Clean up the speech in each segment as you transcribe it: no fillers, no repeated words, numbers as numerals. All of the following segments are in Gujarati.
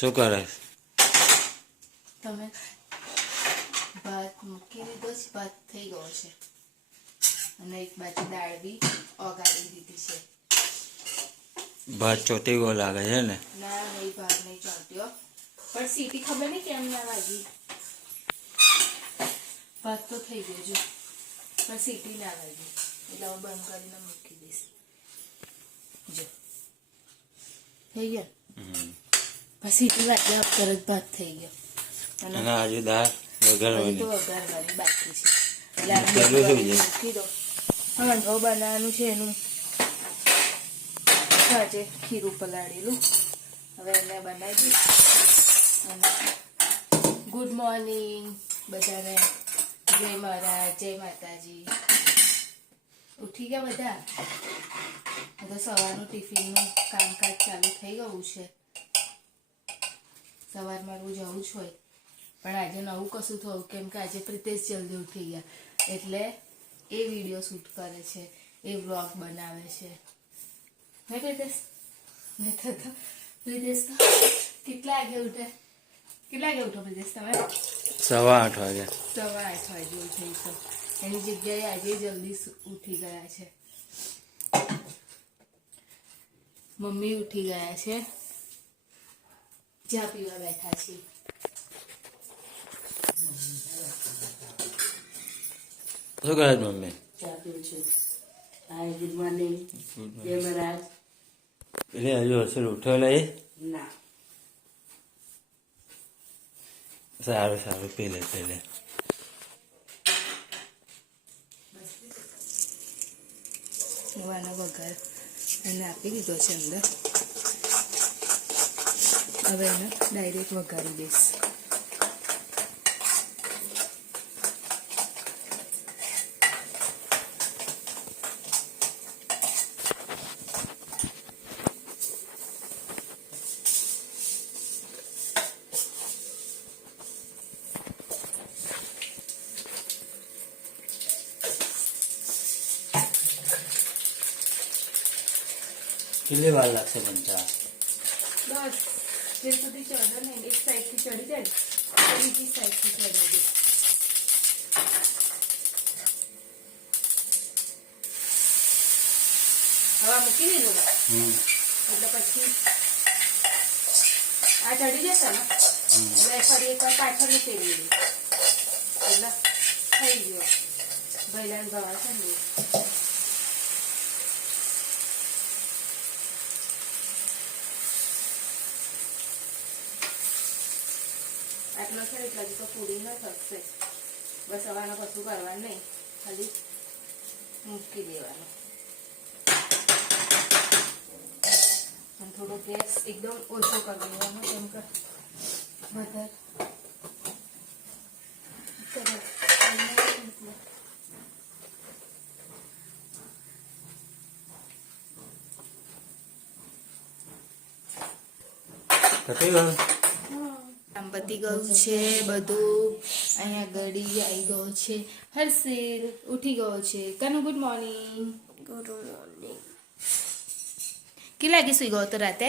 શું કરે? તમે ભાત મૂકી દીધો છે, ભાત થઈ ગયો છે અને એક બાજુ દાળ બી ઓગાળી દીધી છે. ભાત ચોટી ગયો લાગે છે ને? ના નહીં, ભાત નહીં ચોટ્યો, પણ સીટી ખબર નહીં કેમ ના વાગી. ભાત તો થઈ ગયો જો, પણ સીટી ના વાગી એટલે હું બંધ કરીને મૂકી દઈશ. જો થઈ ગયો, પછી સીટી વાગ્યા તરત ભાત થઈ ગયો. અને આજે દાળ વઘારવાની તો વઘારવાની બાકી છે એટલે મૂકી દો. હાંડવો બનાવવાનું છે એનું આજે ખીરું પલાળેલું, હવે એને બનાવી દઈશ. ગુડ મોર્નિંગ બધાને, જય મહારાજ, જય માતાજી. ઉઠી ગયા બધા? હવે સવારનું ટિફિનનું કામકાજ ચાલુ થઈ ગયું છે. સવારમાં રોજ આવું જ હોય, પણ આજે નવું કશું થયું કેમ કે આજે પ્રિતેશ જલ્દી ઉઠી ગયા એટલે એ વિડીયો શૂટ કરે છે, એ વ્લોગ બનાવે છે. નહીં પ્રિતેશ? નહીં થતો. પ્રિતેશ તો કેટલા વાગે ઉઠે? કેટલા વાગે ઉઠો પ્રિતેશ તમે? 8:15 વાગે. 8:15 વાગે ઉઠી તો એની જગ્યાએ આજે જલ્દી ઉઠી ગયા છે. મમ્મી ઉઠી ગયા છે, ચા પીવા બેઠા છે. શું કરે મમ્મી? ચા પીવું છું. હાય, ગુડ મોર્નિંગ, જય મહારાજ. એટલે હજુ હશે ઉઠ્યો નહીં? ના, સારું સારું, પી લે. આનો વઘાર એને આપી દીધો છે અંદર, હવે એને ડાયરેક્ટ વઘારી દઈશ. કેટલી વાર લાગશે બનતા? બસ જે સુધી ચડે ને એક સાઈડથી ચડી જાય ને બીજી સાઈડથી ચડાવી દે. હવા મૂકી દીધું એટલે પછી આ ચડી જશે ને એટલે ફરી એકવાર પાછળનું ફેરવી દઉં એટલે થઈ ગયો. ભૈલાને ગવા છે ને આટલો છે એટલે હજી તો પૂરી ન થશે. બસ હવાનું કશું કરવાનું નહીં, ખાલી મૂકી દેવાનું. અને થોડો ગેસ એકદમ ઓછો કરી દેવાનો કેમ કે વધારે કામ પતી ગયું છે બધું. અહીંયા ગળી આવી ગયો છે. હર્ષિલ ઉઠી ગયો છે. Kanu good morning. Good morning. કેટલા વાગે સુઈ ગયો તો રાતે?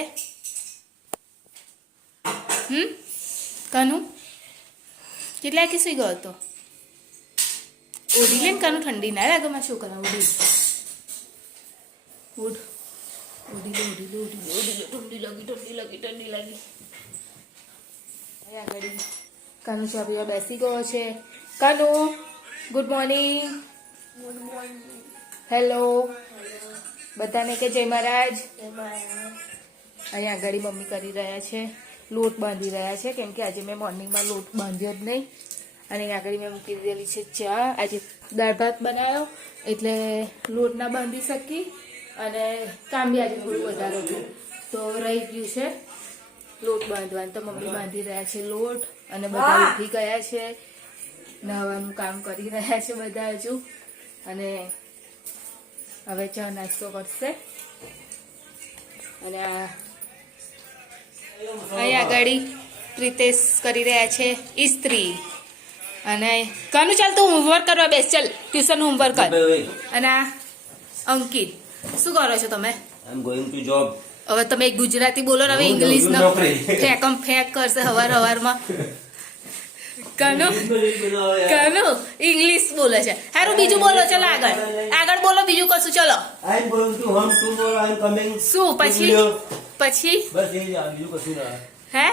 કનુ કેટલા વાગે સુઈ ગયો હતો? ઓઢી લે ને કનુ, ઠંડી ના લાગે માં છોકરા. ઓઢી ઠંડી લાગી. આગળ કાનુ ચા પીવા બેસી ગયો છે. Kanu good morning. હેલો બધાને કે જય મહારાજ. અહીંયા આગળ મમ્મી કરી રહ્યા છે, લોટ બાંધી રહ્યા છે કેમ કે આજે મેં મોર્નિંગમાં લોટ બાંધ્યો જ નહીં. અને આગળ મેં મૂકી દીધેલી છે ચા. આજે દાળ ભાત બનાવ્યો એટલે લોટ ના બાંધી શકી અને કામ બી આજે થોડું વધારે હતું તો રહી ગયું છે લોટ બાંધવાનું. તો મમ્મી બાંધી રહ્યા છે લોટ અને બધા ઉઠી ગયા છે, નહાવાનું કામ કરી રહ્યા છે બધા હજુ. અને હવે ચા નાસ્તો કરશે. અને અહીં આગળ પ્રિતેશ કરી રહ્યા છે ઇસ્ત્રી. અને કાનું ચાલ તું હોમવર્ક કરવા બેસ, ચાલ ટ્યુશન હોમવર્ક કર. અને અંકિત શું કરો છો તમે? આઈ એમ ગોઈંગ ટુ જોબ. હવે તમે ગુજરાતી બોલો ને હવે ઇંગ્લિશ નો ફેકમ ફેક કરશે હવારમાં કનુ ઇંગ્લિશ બોલે છે. સારું બીજું બોલો ચલો આગળ બોલો બીજું કશું ચલો. શું પછી હે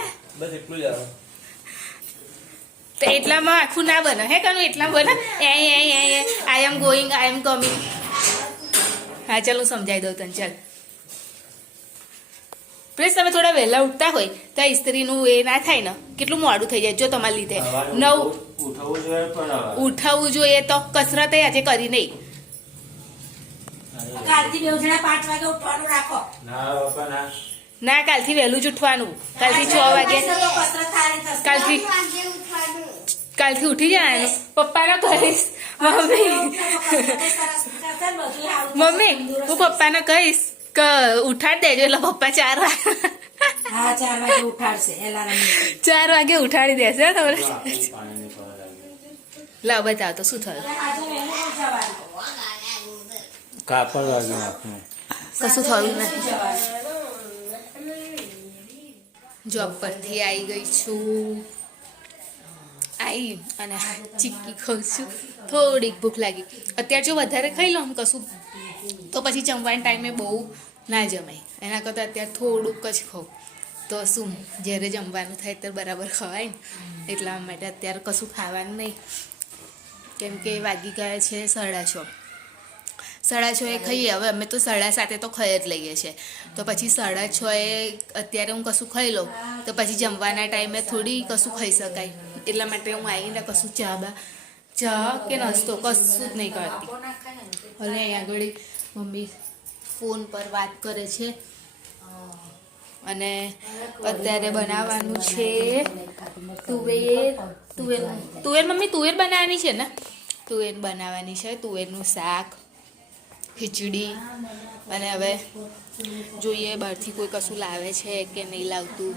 તો એટલામાં આખું ના બને હે કનુ એટલા બને આઈ am going I am coming. હા ચાલ હું સમજાવી દઉં તને ચાલ. પ્લીઝ તમે થોડા વહેલા ઉઠતા હોય તો ઇસ્ત્રીનું એ ના થાય ને કેટલું મોડું થઈ જાય જો તમારા લીધે. ઉઠાવવું જોઈએ તો કસરત આજે કરી નહીં. ના કાલથી વહેલું જ ઉઠવાનું. કાલથી 6 વાગે કાલથી ઉઠી જવાનું. પપ્પાને કહીશ મમ્મી હું પપ્પાને કહીશ કે ઉઠાડ દેજો એટલે પપ્પા 4 વાગે ઉઠાડશે. 4 વાગે ઉઠાડી દેશે તમને. લાવ બતાવ તો શું થયું. કાપડ વાગી નાખનું કશું થયું નથી. જોબ પરથી આવી ગઈ છું. આવી અને ચીક્કી ખાઉં છું. થોડીક ભૂખ લાગી. અત્યારે જો વધારે ખાઈ લઉં કશું તો પછી જમવાના ટાઈમે બહુ ના જમાય. એના કરતાં અત્યારે થોડુંક જ ખાઉં તો શું જ્યારે જમવાનું થાય ત્યારે બરાબર ખવાય ને. એટલા માટે અત્યારે કશું ખાવાનું નહીં કેમ કે વાગી ગયા છે 6:30. 6:30 ખાઈએ. હવે અમે તો 7:30 તો ખાઈ જ લઈએ છીએ તો પછી 6:30 અત્યારે હું કશું ખાઈ લઉં તો પછી જમવાના ટાઈમે થોડી કશું ખાઈ શકાય. એટલા માટે હું આવીને કશું ચા કે નાસ્તો કશું જ નહીં કરતી. અને અહીંયા આગળ મમ્મી ફોન પર વાત કરે છે અને અત્યારે બનાવવાનું છે તુવેર મમ્મી તુવેર બનાવવાની છે ને. તુવેર બનાવવાની છે. તુવેરનું શાક ખીચડી. અને હવે જોઈએ બહારથી કોઈ કશું લાવે છે કે નહીં લાવતું.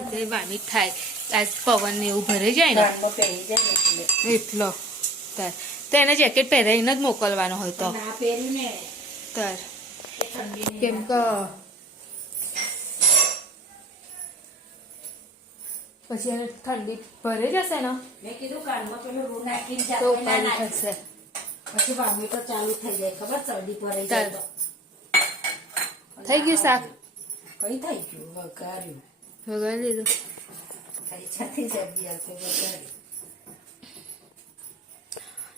એટલે વામિટ થાય. આજ પવન ને એવું ભરે જાય ને એટલો તો એને જેકેટ પહેરાવીને જ મોકલવાનો હોય તો કેમ કે પછી એને ઠંડી ભરે જશે ને તો ઉપાડી થશે. પછી વામિટો ચાલુ થઈ જાય ખબર શરદી પડે જાય તો. થઈ ગયું શાક કઈ થઈ ગયું વઘાર્યું વગાડી દીધું.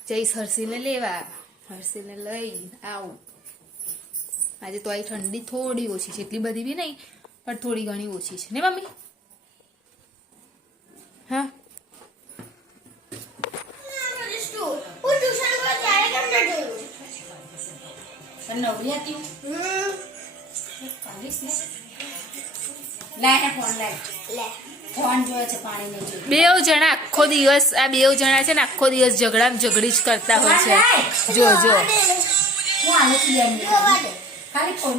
જઈશ હર્ષીને લેવા. હર્ષીને લઈ આવું. આજે તો આ ઠંડી થોડી ઓછી છે. એટલી બધી બી નહીં પણ થોડી ઘણી ઓછી છે ને મમ્મી. હા નવરી હતી ફોન જોયે છે પાણી નહીં જોયું. બે જણા આખો દિવસ આ બે જણા છે ને આખો દિવસ ઝઘડી જ કરતા હોય છે. જો હું આને ખાલી ફોન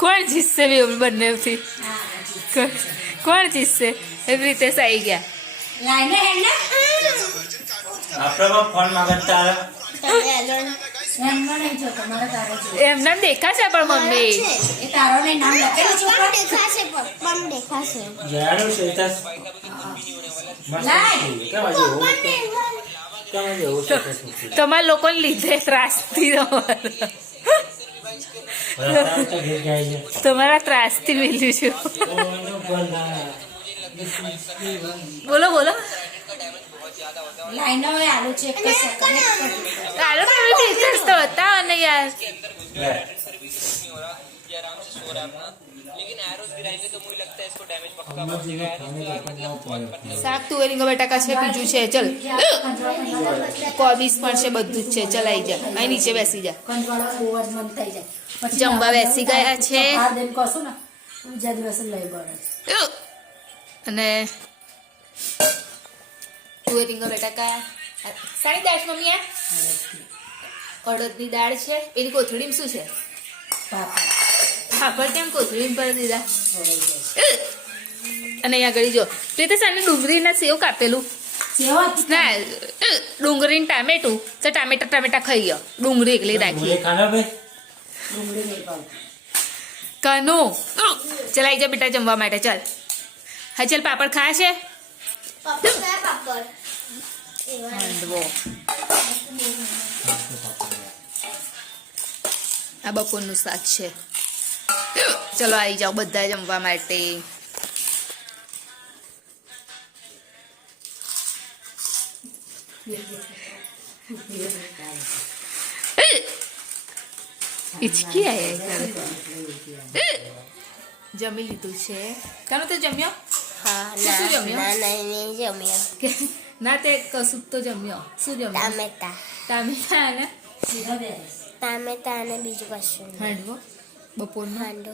કોણ જીતશે બે બંનેથી કોણ જીતશે એવી રીતે આવી ગયા. એમને દેખાશે પણ મમ્મી તમારા લોકોને લીધે ત્રાસથી તમારા ત્રાસથી મિલ્યું છું. બોલો બોલો. આલુ ચેક કરશે આલુ ટીચર્સ તો હતા અને યાર શાક તુવેરી બટાકા છે બીજું છે. ચલ કોબીસ પણ છે બધું જ છે. ચલ આવી જા અહીં નીચે બેસી જા. જમવા બેસી ગયા છે અને તુવેરી બટાકા સારી દાળ મમ્મી. આ અડદની દાળ છે. એની કોથળીમાં શું છે પાપડ કેમ કોથળીમાં ભરી દીધા. અને અહીંયા આગળ જો પ્રીતેશ આને ડુંગળીના સેવ કાપેલું સેવા ના ડુંગળી ને ટામેટું તો ટામેટા ખાઈ ગયો ડુંગળી એકલી રાખી ખાના ભાઈ ડુંગળી નહીં પાવતી. કનુ ચલ આવી જા બેટા જમવા માટે ચાલ હા ચાલ પાપડ ખાશે હાંડવો આ બપોરનું શાક છે ચલો આવી જાઓ બધા જમવા માટે હિચકી આયા જમી લીધું છે કાનો તે જમ્યો હા શું જમ્યો? નહીં જમ્યો ના તે કશું તો જમ્યો શું જમ્યો ટામેટા ટામેટા અને સીધા બેસ. ટામેટા અને બીજું કશું નહીં. હાંડવો બપોરનો હાંડો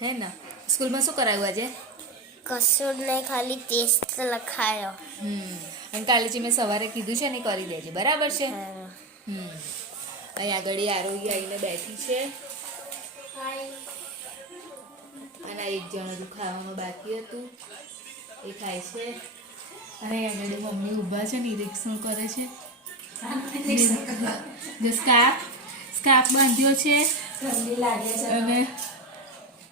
હે ને સ્કૂલમાં શું કરાવ્યું આજે કશું જ નહીં, ખાલી ટેસ્ટ લખાયો. અને કાલે જે મેં સવારે કીધું છે ને એ કરી દેજે બરાબર છે હા. અહીં આગળ આરોગ્ય આવીને બેઠી છે અને આ એક જણ હજુ ખાવાનું બાકી હતું એ ખાય છે અને અહીં આગળ મમ્મી ઊભા છે નિરીક્ષણ કરે છે જે સ્કાર્ફ બાંધ્યો છે ઠંડી લાગે છે. અને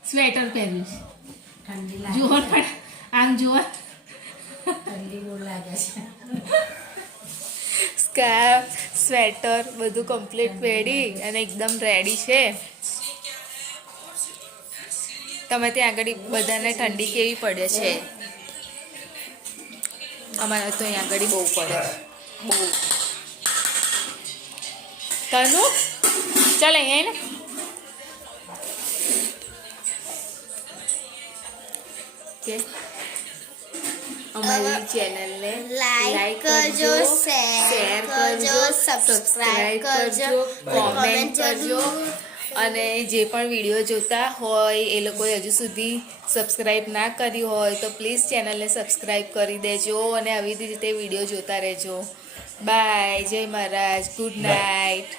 સ્વેટર પહેર્યું છે ઠંડી લાગે જોર પણ આમ જોર ઠંડી બહુ લાગે છે. સ્કાર્ફ સ્વેટર બધું કમ્પ્લીટ પહેરી અને એકદમ રેડી છે તમે ત્યાં આગળ બધાને ઠંડી કેવી પડે છે અમારે તો અહીંયા આગળ બહુ પડે બહુ તનુ ચાલ અહીંયા ને કે અમારી ચેનલને લાઈક કરજો, શેર કરજો, સબસ્ક્રાઇબ કરજો, કોમેન્ટ કોમેન્ટ કરજો અને જે પણ વિડીયો જોતા હોય એ લોકોએ હજુ સુધી સબસ્ક્રાઇબ ના કરી હોય તો પ્લીઝ ચેનલને સબસ્ક્રાઇબ કરી દેજો અને આવી રીતે વિડીયો જોતા રહેજો બાય જય મહારાજ ગુડ નાઇટ